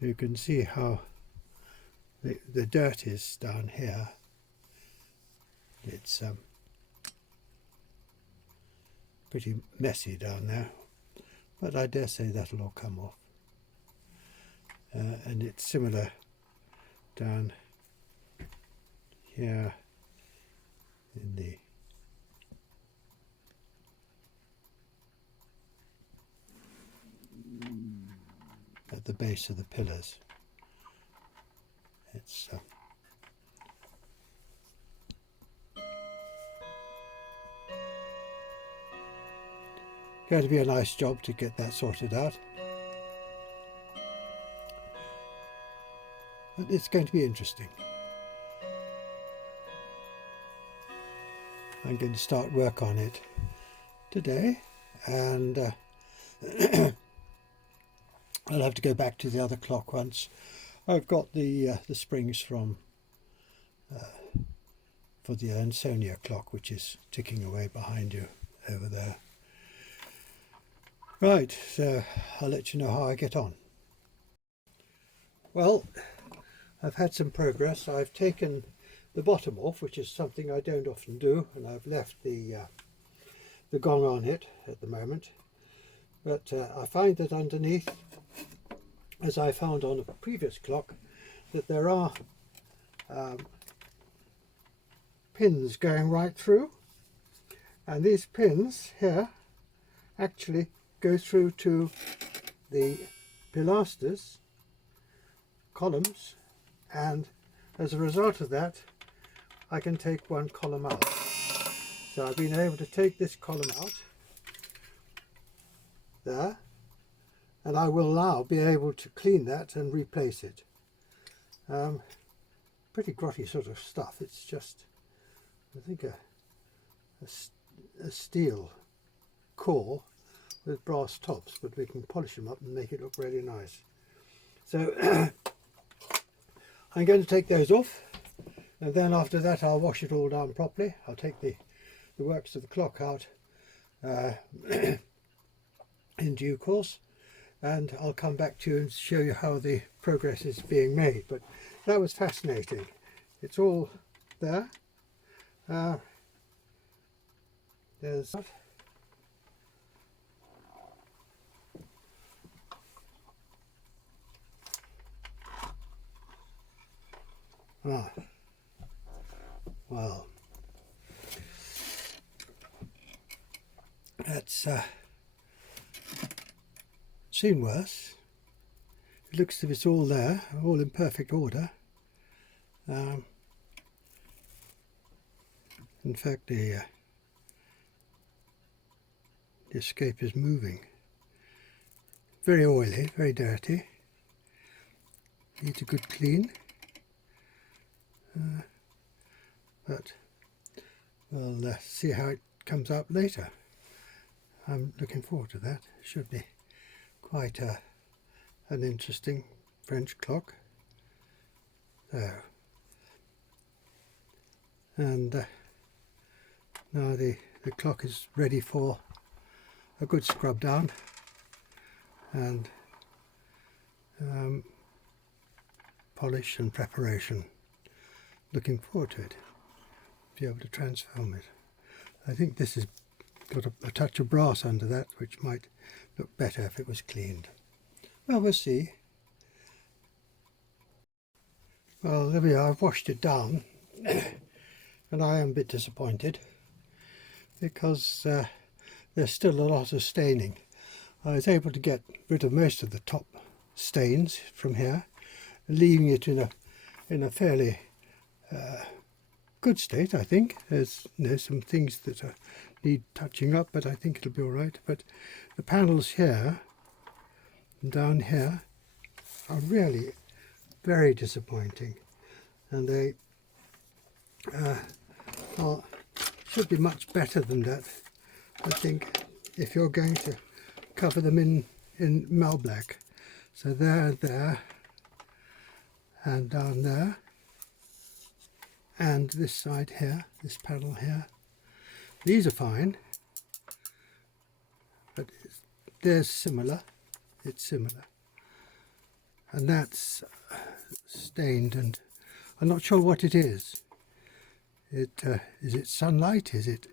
You can see how the dirt is down here. It's pretty messy down there, but I dare say that'll all come off. And it's similar down here in the at the base of the pillars. It's going to be a nice job to get that sorted out. But it's going to be interesting. I'm going to start work on it today, and I'll have to go back to the other clock once I've got the springs from for the Ansonia clock, which is ticking away behind you over there. Right, so I'll let you know how I get on. Well, I've had some progress. I've taken the bottom off, which is something I don't often do, and I've left the gong on it at the moment. But I find that underneath, as I found on a previous clock, that there are pins going right through, and these pins here actually go through to the pilasters, columns, and as a result of that I can take one column out. So I've been able to take this column out there, and I will now be able to clean that and replace it. Pretty grotty sort of stuff. It's just, I think, a steel core with brass tops, but we can polish them up and make it look really nice. So I'm going to take those off, and then after that I'll wash it all down properly. I'll take the works of the clock out in due course, and I'll come back to you and show you how the progress is being made. But that was fascinating. It's all there. There's well, that's seen worse. It looks as if it's all there, all in perfect order. In fact, the escape is moving. Very oily, very dirty. Needs a good clean. But we'll see how it comes out later. I'm looking forward to that. It should be quite an interesting French clock. So, and now the clock is ready for a good scrub down and polish and preparation. Looking forward to it, be able to transform it. I think this has got a touch of brass under that, which might look better if it was cleaned. Well, we'll see. Well, there we are. I've washed it down and I am a bit disappointed because there's still a lot of staining. I was able to get rid of most of the top stains from here, leaving it in a fairly good state. I think there's some things that need touching up, but I think it'll be all right. But the panels here and down here are really very disappointing, and they should be much better than that, I think, if you're going to cover them in mel black. So there, and down there, and this side here, this panel here. These are fine, but they're similar. It's similar. and that's stained, and I'm not sure what it is. Is it sunlight? Is it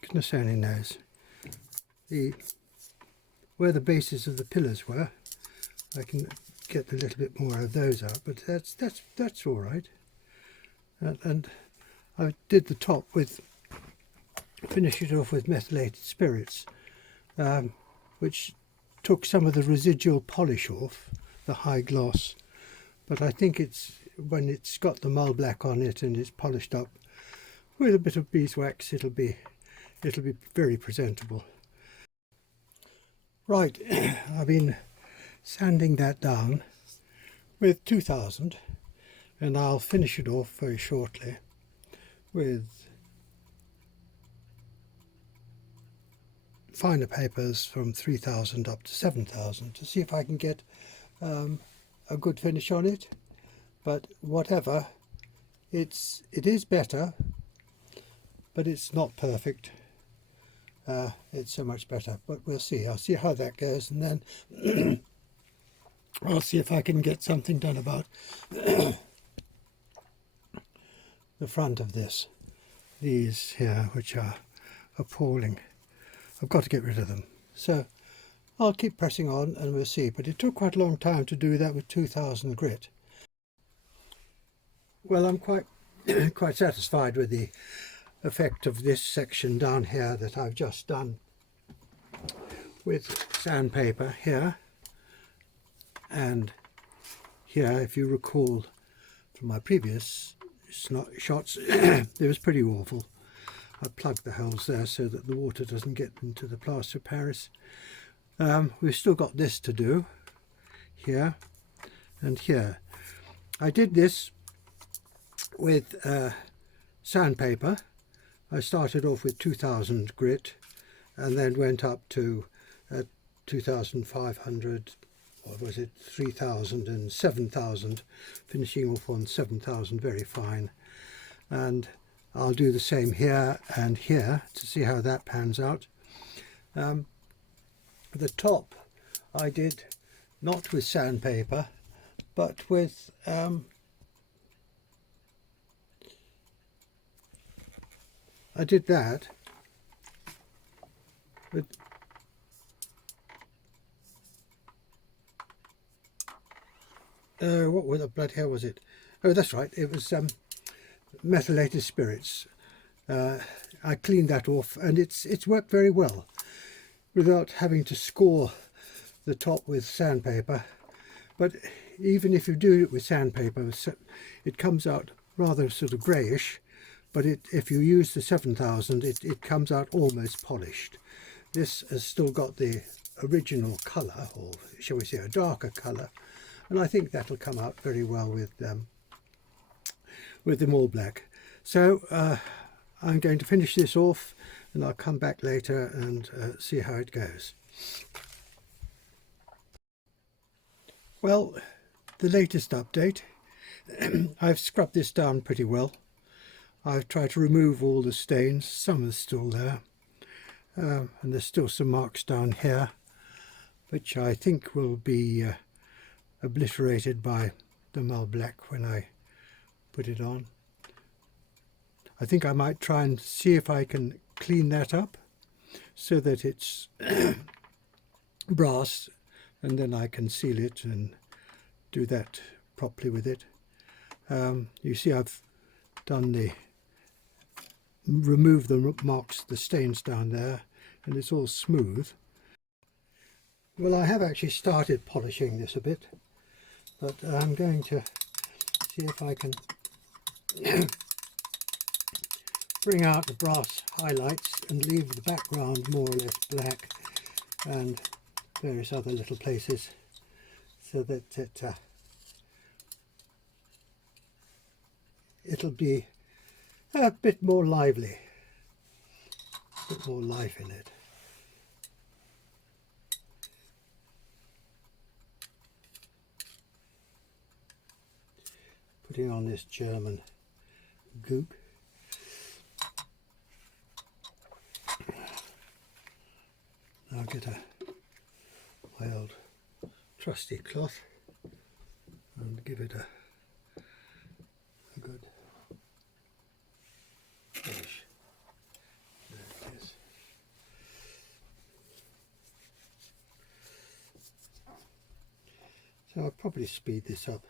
goodness only knows. Where the bases of the pillars were, I can get a little bit more of those out, but that's all right. And I did the top with, finished it off with methylated spirits, which took some of the residual polish off, the high gloss. But I think it's when it's got the mull black on it and it's polished up with a bit of beeswax, it'll be very presentable. Right, I've been sanding that down with 2000, and I'll finish it off very shortly with finer papers from 3000 up to 7000 to see if I can get a good finish on it. But whatever, it is better, but it's not perfect. It's so much better, but we'll see. I'll see how that goes, and then I'll see if I can get something done about the front of this. These here, which are appalling. I've got to get rid of them. So I'll keep pressing on and we'll see. But it took quite a long time to do that with 2000 grit. Well, I'm quite satisfied with the effect of this section down here that I've just done with sandpaper here and here. If you recall from my previous shots, it was pretty awful. I plugged the holes there so that the water doesn't get into the plaster of Paris. We've still got this to do here and here. I did this with sandpaper. I started off with 2000 grit and then went up to 2500, or was it 3000 and 7000, finishing off on 7000, very fine. And I'll do the same here and here to see how that pans out. The top I did not with sandpaper, but with I did that with what the bloody hell was it? Oh, that's right, it was methylated spirits. I cleaned that off, and it's worked very well without having to score the top with sandpaper. But even if you do it with sandpaper, it comes out rather sort of greyish. But if you use the 7000, it comes out almost polished. This has still got the original colour, or shall we say a darker colour, and I think that'll come out very well with the mull black. So I'm going to finish this off, and I'll come back later and see how it goes. Well, the latest update, I've scrubbed this down pretty well. I've tried to remove all the stains. Some are still there, and there's still some marks down here, which I think will be obliterated by the mull black when I put it on. I think I might try and see if I can clean that up so that it's brass, and then I can seal it and do that properly with it. You see, I've done remove the marks, the stains down there, and it's all smooth. Well, I have actually started polishing this a bit, but I'm going to see if I can bring out the brass highlights and leave the background more or less black, and various other little places, so that it'll be a bit more lively, a bit more life in it. Putting on this German goop. I'll get my old trusty cloth and give it a good finish. There it is. So I'll probably speed this up.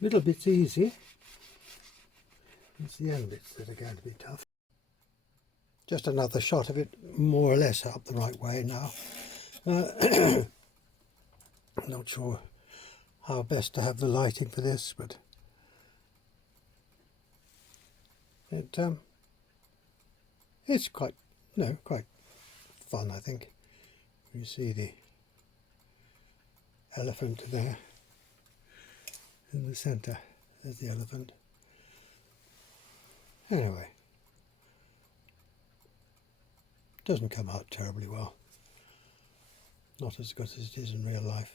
Little bits easy. It's the end bits that are going to be tough. Just another shot of it, more or less up the right way now. I'm not sure how best to have the lighting for this, but it's quite fun, I think. You see the elephant there in the centre. There's the elephant. Anyway, doesn't come out terribly well. Not as good as it is in real life.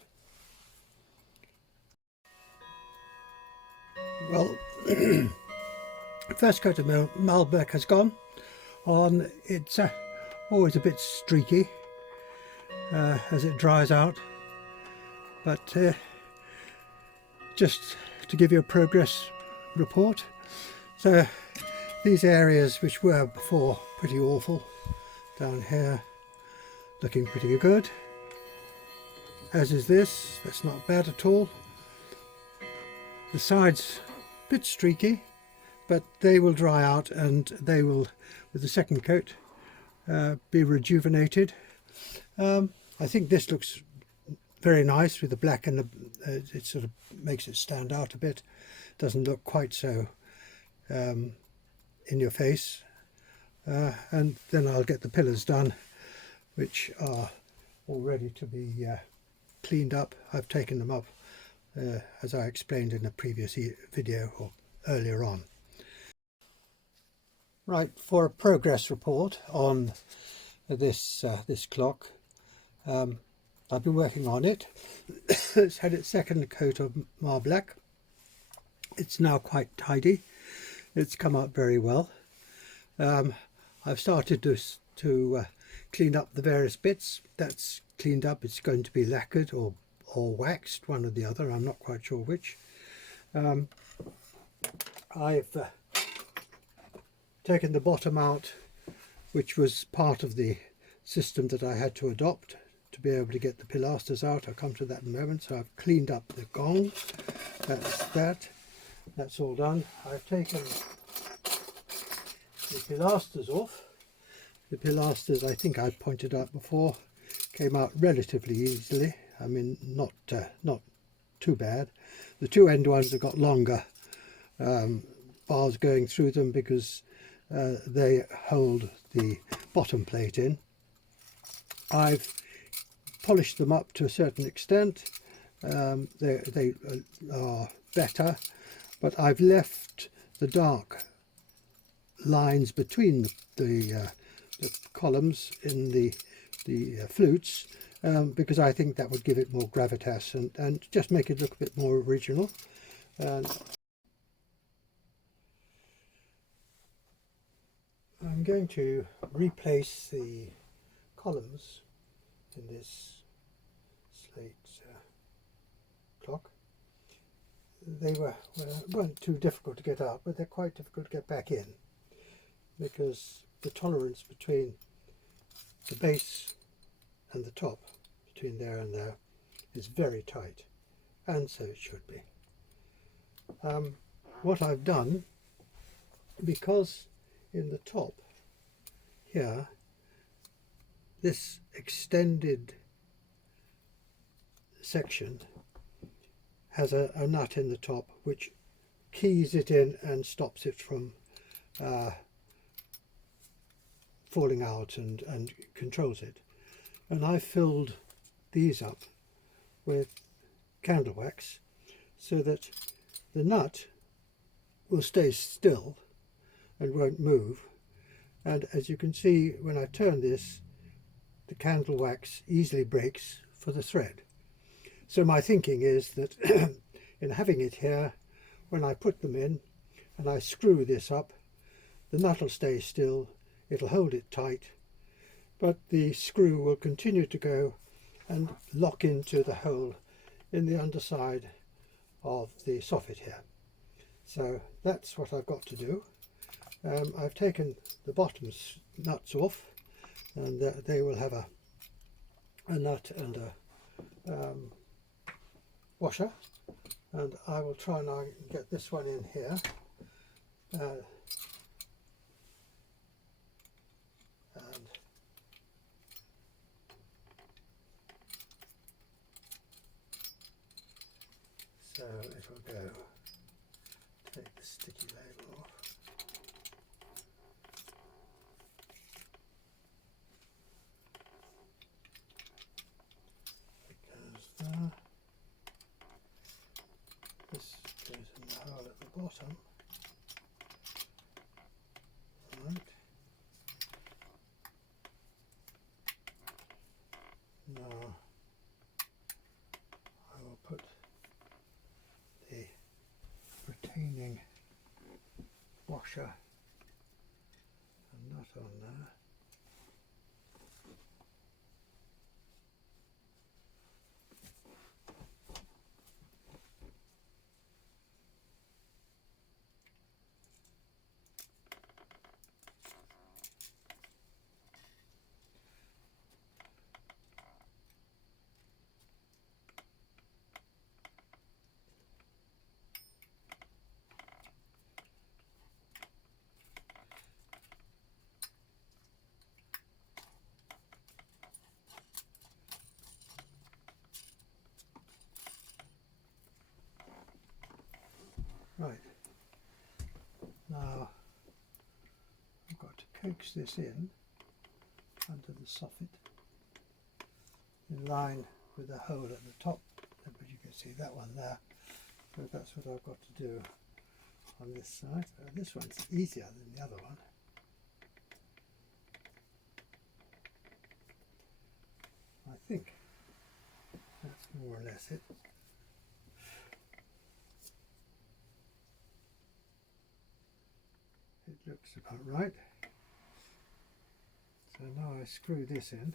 Well, first coat of Malbec has gone on. It's always a bit streaky as it dries out, but just to give you a progress report. So these areas which were before pretty awful, down here looking pretty good, as is this. That's not bad at all. The sides a bit streaky, but they will dry out and they will, with the second coat, be rejuvenated. I think this looks very nice with the black and it sort of makes it stand out a bit. Doesn't look quite so in your face. And then I'll get the pillars done, which are all ready to be cleaned up. I've taken them up as I explained in a previous video or earlier on. Right, for a progress report on this clock. I've been working on it. It's had its second coat of Malbec. It's now quite tidy. It's come out very well. I've started to clean up the various bits. That's cleaned up. It's going to be lacquered or waxed, one or the other. I'm not quite sure which. I've taken the bottom out, which was part of the system that I had to adopt to be able to get the pilasters out. I'll come to that in a moment. So I've cleaned up the gong. That's all done. I've taken the pilasters off. The pilasters, I think I pointed out before, came out relatively easily. I mean, not too bad. The two end ones have got longer bars going through them because they hold the bottom plate in. I've polished them up to a certain extent. They are better, but I've left the dark lines between the columns in the flutes because I think that would give it more gravitas and just make it look a bit more original. I'm going to replace the columns in this Slate clock. They weren't too difficult to get out, but they're quite difficult to get back in because the tolerance between the base and the top, between there and there, is very tight, and so it should be. What I've done, because in the top here, this extended section has a nut in the top which keys it in and stops it from falling out and controls it. And I filled these up with candle wax so that the nut will stay still and won't move. And as you can see, when I turn this, the candle wax easily breaks for the thread. So my thinking is that in having it here, when I put them in and I screw this up, the nut will stay still, it'll hold it tight, but the screw will continue to go and lock into the hole in the underside of the soffit here. So that's what I've got to do. I've taken the bottom nuts off, and they will have a nut and a washer, and I will try now and get this one in here. And so it will go. Take the sticky label off. It goes there. This goes in the hole at the bottom. Right. Now I will put the retaining washer and nut on there. Right, now I've got to coax this in under the soffit in line with the hole at the top, but you can see that one there, so that's what I've got to do on this side. This one's easier than the other one. I think that's more or less it. It looks about right. So now I screw this in.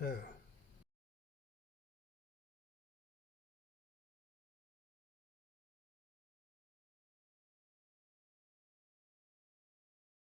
So.